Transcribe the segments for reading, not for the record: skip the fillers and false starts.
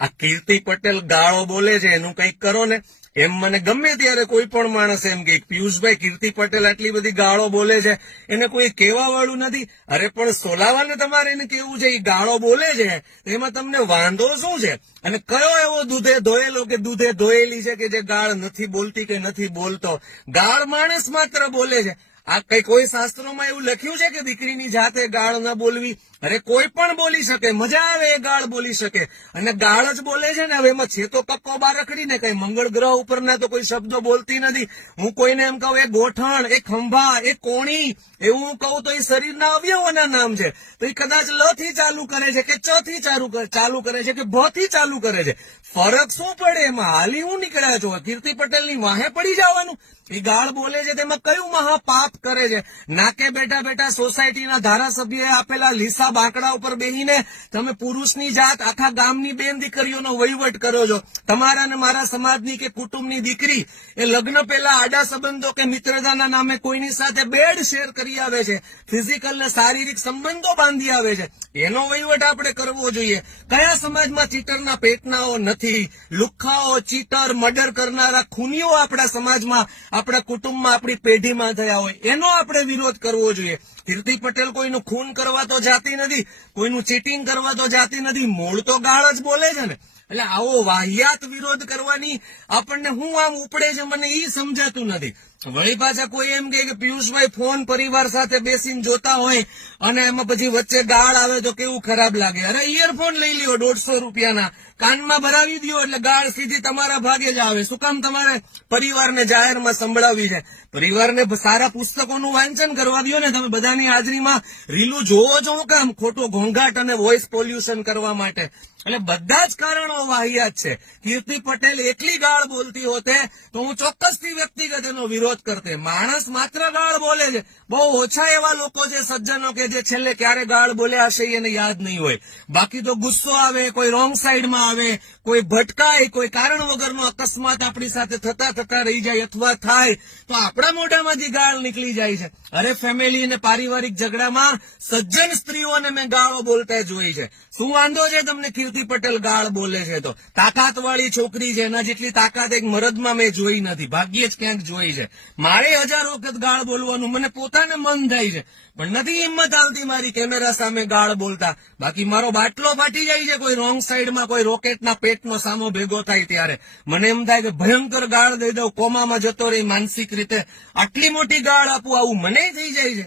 આ કીર્તિ પટેલ ગાળો બોલે છે એનું કંઈક કરો ને. એમ મને ગમે ત્યારે કોઈ પણ માણસ એમ કે પિયુષભાઈ કીર્તિ પટેલ આટલી બધી ગાળો બોલે છે, એને કોઈ કહેવા વાળું નથી. અરે પણ સોલાવાને તમારે એને કેવું છે, એ ગાળો બોલે છે એમાં તમને વાંધો શું છે? અને કયો એવો દૂધે ધોયેલો કે દૂધે ધોયેલી છે કે જે ગાળ નથી બોલતી કે નથી બોલતો? ગાળ માણસ માત્ર બોલે છે. આ કઈ કોઈ શાસ્ત્રોમાં એવું લખ્યું છે કે દીકરીની જાતે ગાળ ન બોલવી? અરે કોઈ પણ બોલી શકે, મજા આવે એ ગાળ બોલી શકે. અને ગાળ જ બોલે છે ને. હવે એમાં છે તો કક્કો બારખડી ને, કઈ મંગળ ગ્રહ ઉપરના તો કોઈ શબ્દો બોલતી નથી. હું કોઈને એમ કહું એ ગોઠણ, એ ખંભા, એ કોણી, એવું હું કહું તો એ શરીરના અવયવોના નામ છે. તો એ કદાચ લ થી ચાલુ કરે છે કે ચ થી ચાલુ કરે છે કે ભ થી ચાલુ કરે છે. ફરક શું પડે એમાં? હાલી હું નીકળ્યા છો? કીર્તિ પટેલની વાહે પડી જવાનું? એ ગાળ બોલે છે તેમાં કયું મહાપાપ કરે છે? નાકે બેઠા બેઠા સોસાયટીના ધારાસભ્યએ આપેલા લીસા બાંકડા ઉપર બેહીને તમે પુરુષની જાત આખા ગામની બેન દીકરીઓનો વહીવટ કરો છો. તમારા ને મારા સમાજની કે કુટુંબની દીકરી એ લગ્ન પહેલા આડા સંબંધો કે મિત્રતાના નામે કોઈની સાથે બેડ શેર કરી આવે છે, ફિઝિકલ ને શારીરિક સંબંધો બાંધી આવે છે. એનો વહીવટ આપણે કરવો જોઈએ. કયા સમાજમાં ચીટરના પેટનાઓ નથી? લુખ્ખાઓ, ચીટર, મર્ડર કરનારા ખૂનીઓ આપણા સમાજમાં, આપણા કુટુંબમાં, આપણી પેઢીમાં થયા હોય, એનો આપણે વિરોધ કરવો જોઈએ. કીર્તિ પટેલ કોઈનું ખૂન કરવા તો જાતી નથી, કોઈનું ચીટિંગ કરવા તો જાતી નથી, મૂળ તો ગાળ જ બોલે છે ને. એટલે આવો વાહિયાત વિરોધ કરવાની આપણને હું આમ ઉપડે છે, મને ઈ સમજાતું નથી. વળી પાછા કોઈ એમ કે પિયુષભાઈ ફોન પરિવાર સાથે બેસીને જોતા હોય અને એમાં પછી વચ્ચે ગાળ આવે તો કેવું ખરાબ લાગે. અરે ઇયરફોન લઈ લ્યો 150 રૂપિયાના, કાનમાં ભરાવી દો એટલે ગાળ સીધી તમારા ભાગે જ આવે. શું કામ તમારે પરિવારને જાહેરમાં સંભળાવી છે? પરિવારને સારા પુસ્તકોનું વાંચન કરવા દો ને. તમે બધાની હાજરીમાં રીલું જોવો છો કામ? ખોટો ઘોંઘાટ અને વોઇસ પોલ્યુશન કરવા માટે. એટલે બધા જ કારણો વાહિયાત છે. કીર્તિ પટેલ એકલી ગાળ બોલતી હોતે તો હું ચોક્કસથી વ્યક્તિગત એનો વિરોધ કરતે. માણસ માત્ર ગાળ બોલે છે. બહુ ઓછા એવા લોકો છે સજ્જનો કે જે છેલ્લે ક્યારે ગાળ બોલ્યા હશે એને યાદ નહીં હોય. બાકી તો ગુસ્સો આવે, કોઈ રોંગ સાઈડમાં આવે, કોઈ ભટકાય, કોઈ કારણ વગરનો અકસ્માત આપણી સાથે થતા રહી જાય અથવા થાય તો આપણા મોઢામાંથી ગાળ નીકળી જાય છે. અરે ફેમિલી અને પારિવારિક ઝઘડામાં સજ્જન સ્ત્રીઓને મેં ગાળો બોલતા જોઈ છે. શું વાંધો છે તમને કીર્તિ પટેલ ગાળ બોલે છે તો? તાકાત વાળી છોકરી છે, એના જેટલી તાકાત એક મરદમાં મેં જોઈ નથી, ભાગ્યે જ ક્યાંક જોઈ છે. મારે 1000 વખત ગાળ બોલવાનું મને પોતાને મન થાય છે, પણ નથી હિંમત આવતી મારી કેમેરા સામે ગાળ બોલતા. બાકી મારો બાટલો ફાટી જાય છે કોઈ રોંગ સાઈડમાં, કોઈ રોકેટના પેટનો સામો ભેગો થાય ત્યારે. મને એમ થાય કે ભયંકર ગાળ દઈ દઉં, કોમામાં જતો રહી માનસિક રીતે, આટલી મોટી ગાળ આપું, આવું મને થઈ જાય છે.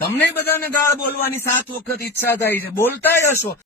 તમને બધાને ગાળ બોલવાની 7 વખત ઈચ્છા થાય છે, બોલતા હશો.